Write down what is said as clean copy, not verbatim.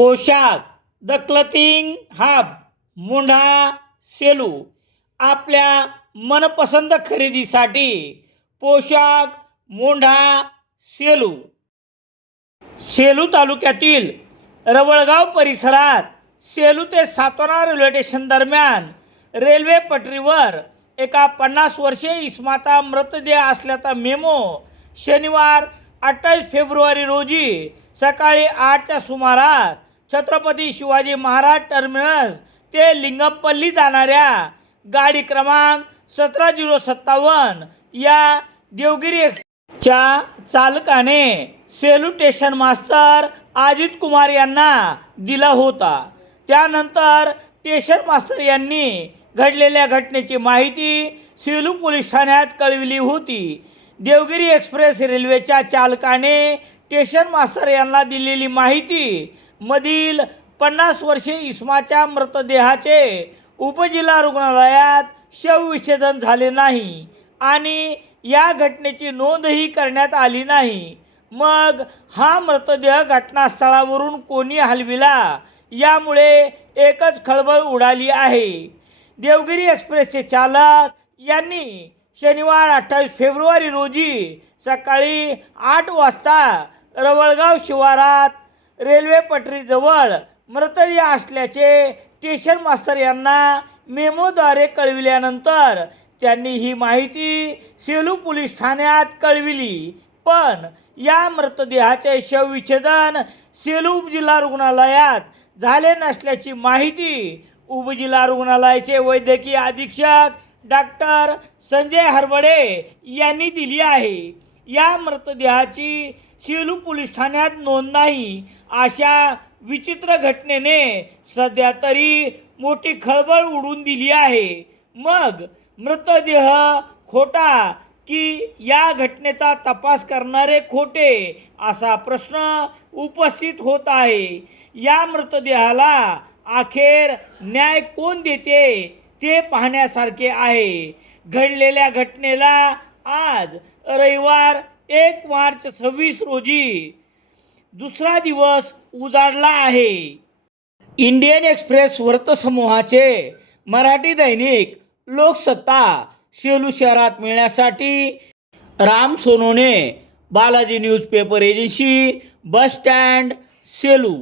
पोशाख the क्लथिंग hub मुंढा Selu आपल्या मनपसंत खरेदीसाठी पोशाख मुंढा सेलू. सेलू तालुक्यातील रवळगाव परिसरात सेलू ते सातोना रेल्वे स्टेशन दरम्यान रेल्वे पटरीवर एका 50 वर्षीय इसमाचा मृतदेह असल्याचा मेमो शनिवार 28 फेब्रुवारी रोजी सकाळी 8च्या सुमारास छत्रपती शिवाजी महाराज टर्मिनस ते लिंगमपल्ली जाणाऱ्या गाडी क्रमांक 17057 या देवगिरीच्या चालकाने सेलू स्टेशन मास्तर अजित कुमार यांना दिला होता. त्यानंतर स्टेशन मास्तर यांनी घडलेल्या घटनेची माहिती सेलू पोलीस ठाण्यात कळविली होती. देवगिरी एक्सप्रेस रेल्वेच्या चालकाने स्टेशन मास्तर यांना दिलेली माहिती मधील 50 वर्षीय इसमाच्या मृतदेहाचे उपजिल्हा रुग्णालयात शवविच्छेदन झाले नाही आणि या घटनेची नोंदही करण्यात आली नाही. मग हा मृतदेह घटनास्थळावरून कोणी हलविला यामुळे एकच खळबळ उडाली आहे. देवगिरी एक्सप्रेसचे चालक यांनी शनिवार 28 फेब्रुवारी रोजी सकाळी 8 वाजता रवळगाव शिवारात रेल्वे पटरीजवळ मृतदेह असल्याचे स्टेशन मास्तर यांना मेमोद्वारे कळविल्यानंतर त्यांनी ही माहिती सेलू पोलीस ठाण्यात कळविली. पण या मृतदेहाचे शवविच्छेदन सेलू उपजिल्हा रुग्णालयात झाले नसल्याची माहिती उपजिल्हा रुग्णालयाचे वैद्यकीय अधीक्षक डॉक्टर संजय हरबडे यांनी दिली आहे. या मृतदेहाची सेलू पोलीस ठाण्यात नोंद नाही अशा विचित्र घटनेने सध्या तरी मोठी खळबळ उडून दिली आहे. मग मृतदेह खोटा की या घटनेचा तपास करणारे खोटे असा प्रश्न उपस्थित होत आहे. या मृतदेहाला अखेर न्याय कोण देते ते पाहण्यासारखे आहे. घडलेल्या घटनेला आज रविवार 1 मार्च 26 रोजी दुसरा दिवस उजाडला आहे. इंडियन एक्सप्रेस वृत्तसमूहाचे मराठी दैनिक लोकसत्ता सेलू शहरात मिळण्यासाठी Ram Sonone, Balaji newspaper agency, bus stand, Selu.